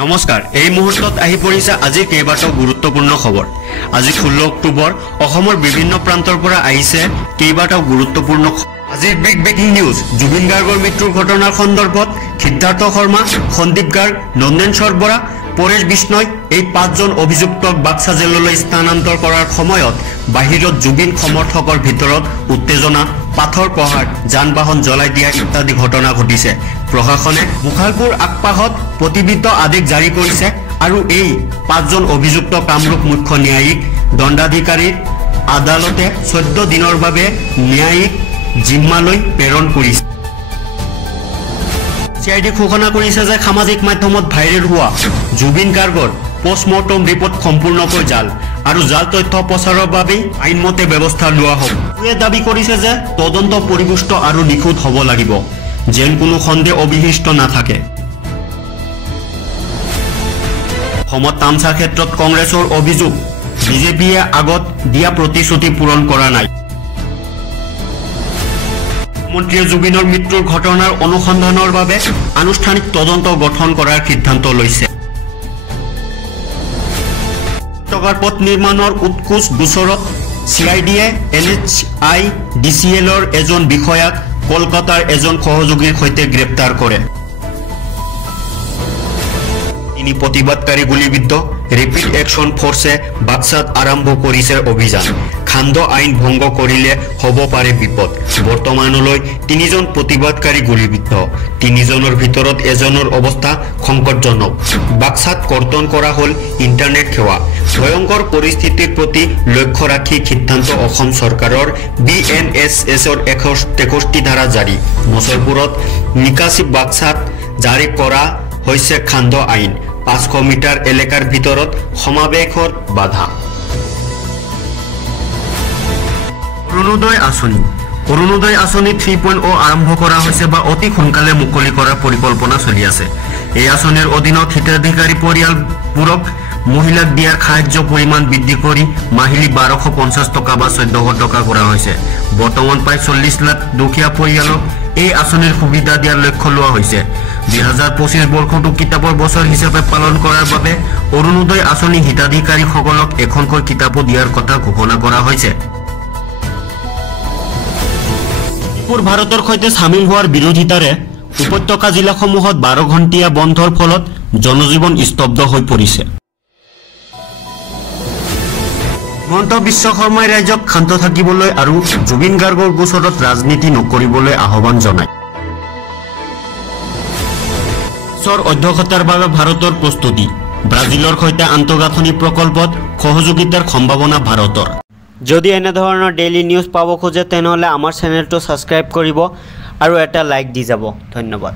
নমস্কাৰ এই মুহূৰ্তত আহি পৰিছে আজি কেইবাটাও গুৰুত্বপূৰ্ণ খবৰ আজি 16 অক্টোবৰ অসমৰ বিভিন্ন প্ৰান্তৰ পৰা আহিছে কেইবাটাও গুৰুত্বপূৰ্ণ আজি বিগ ব্ৰেকিং নিউজ জুবিন গাৰ্গৰ মৃত্যুৰ ঘটনাৰ সন্দৰ্ভত সিদ্ধাৰ্থ শৰ্মা সন্দীপ গাৰ্গ নন্দেশ্বৰ বৰা পৰেশ বিষ্ণয় এই পাঁচজন অভিযুক্তক বাক্সা জেললৈ স্থানান্তৰ কৰাৰ সময়ত বাহিৰত জুবিন সমৰ্থকৰ ভিতৰত উত্তেজনা পাথৰ প্ৰহাৰ যান বাহন জ্বলাই দিয়া ইত্যাদি ঘটনা ঘটিছে প্ৰশাসনে মুখালপুৰ আকপাহত প্ৰতিবিধ আদেশ জাৰি কৰিছে আৰু এই পাঁচজন অভিযুক্ত কামৰূপ মুখ্য ন্যায়িক দণ্ডাধিকাৰীৰ আদালতে 14 দিনৰ বাবে ন্যায়িক জিম্মালৈ প্ৰেৰণ কৰিছে CID ঘোষণা কৰিছে যে সামাজিক মাধ্যমত ভাইৰেল হোৱা জুবিন গাৰ্গৰ পোষ্টমৰ্টম ৰিপৰ্ট সম্পূৰ্ণকৈ জাল আৰু জাল তথ্য প্ৰচাৰৰ বাবে আইনমতে ব্যৱস্থা লোৱা হ'ব এই দাবী কৰিছে যে তদন্ত পৰিপুষ্ট আৰু নিখুঁত হ'ব লাগিব যেন কোনো সন্দেহ অবিহিষ্ট নাথাকে সমত তামসা ক্ষেত্ৰত কংগ্ৰেছৰ অভিযোগ বিজেপিয়ে আগত দিয়া প্ৰতিশ্ৰুতি পূৰণ কৰা নাই মন্ত্ৰীয়ে জুবিনৰ মৃত্যুৰ ঘটনাৰ অনুসন্ধানৰ বাবে আনুষ্ঠানিক তদন্ত গঠন কৰাৰ সিদ্ধান্ত লৈছে টকাৰ পথ নিৰ্মাণৰ উৎকোচ গোচৰত CIDয়ে NHIDCLৰ এজন বিষয়াক কলকাতাৰ এজন সহযোগীৰ সৈতে গ্ৰেপ্তাৰ কৰে তিনি প্ৰতিবাদকাৰী গুলিবিদ্ধ ৰেপিড একশন ফোৰ্সে বাক্সাত আৰম্ভ কৰিছে অভিযান খান্দ আইন ভংগ কৰিলে হ'ব পাৰে বিপদ বৰ্তমানলৈ তিনিজন প্ৰতিবাদকাৰী গুলিবিদ্ধ তিনিজনৰ ভিতৰত এজনৰ অৱস্থা সংকটজনক বাক্সাত কৰ্তন কৰা হ'ল ইন্টাৰনেট সেৱা ভয়ংকৰ পৰিস্থিতিৰ প্ৰতি লক্ষ্য ৰাখি সিদ্ধান্ত অসম চৰকাৰৰ BNSSৰ 61 ধাৰা জাৰি মছলপুৰত নিকাছি বাক্সাত জাৰি কৰা হৈছে খান্দ আইন 500 মিটাৰ এলেকাৰ ভিতৰত সমাবেশৰ বাধা অৰুণোদয় আঁচনি 3.0 আৰম্ভ কৰা হৈছে বা অতি সোনকালে মুকলি কৰাৰ পৰিকল্পনা চলি আছে এই আঁচনিৰ অধীনত হিতাধিকাৰী পৰিয়ালবোৰক মহিলাক দিয়াৰ সাহায্য পৰিমাণ বৃদ্ধি কৰি মাহিলী 1250 টকা বা 1400 টকা কৰা হৈছে বৰ্তমান প্ৰায় 40 লাখ দুখীয়া পৰিয়ালক এই আঁচনিৰ সুবিধা দিয়াৰ লক্ষ্য লোৱা হৈছে 2025 বৰ্ষটো কিতাপৰ বছৰ হিচাপে পালন কৰাৰ বাবে অৰুণোদয় আঁচনি হিতাধিকাৰীসকলক এখনকৈ কিতাপ দিয়াৰ কথা ঘোষণা কৰা হৈছে ভাৰতৰ সৈতে সামিল হোৱাৰ বিৰোধিতাৰে উপত্যকা জিলাসমূহত 12 ঘণ্টীয়া বন্ধৰ ফলত জনজীৱন স্তব্ধ হৈ পৰিছে মন্ত বিশ্ব শৰ্মাই ৰাজ্যক শান্ত থাকিবলৈ আৰু জুবিন গাৰ্গৰ গোচৰত ৰাজনীতি নকৰিবলৈ আহ্বান জনায় অধ্যক্ষতাৰ বাবে ভাৰতৰ প্ৰস্তুতি ব্ৰাজিলৰ সৈতে আন্তঃগাঁথনি প্ৰকল্পত সহযোগিতাৰ সম্ভাৱনা ভাৰতৰ যদি এনে ধৰণৰ ডেইলি নিউজ পাব খোজে তেনেহলে আমাৰ চেনেলটো সাবস্ক্ৰাইব কৰিব আৰু এটা লাইক দি যাব ধন্যবাদ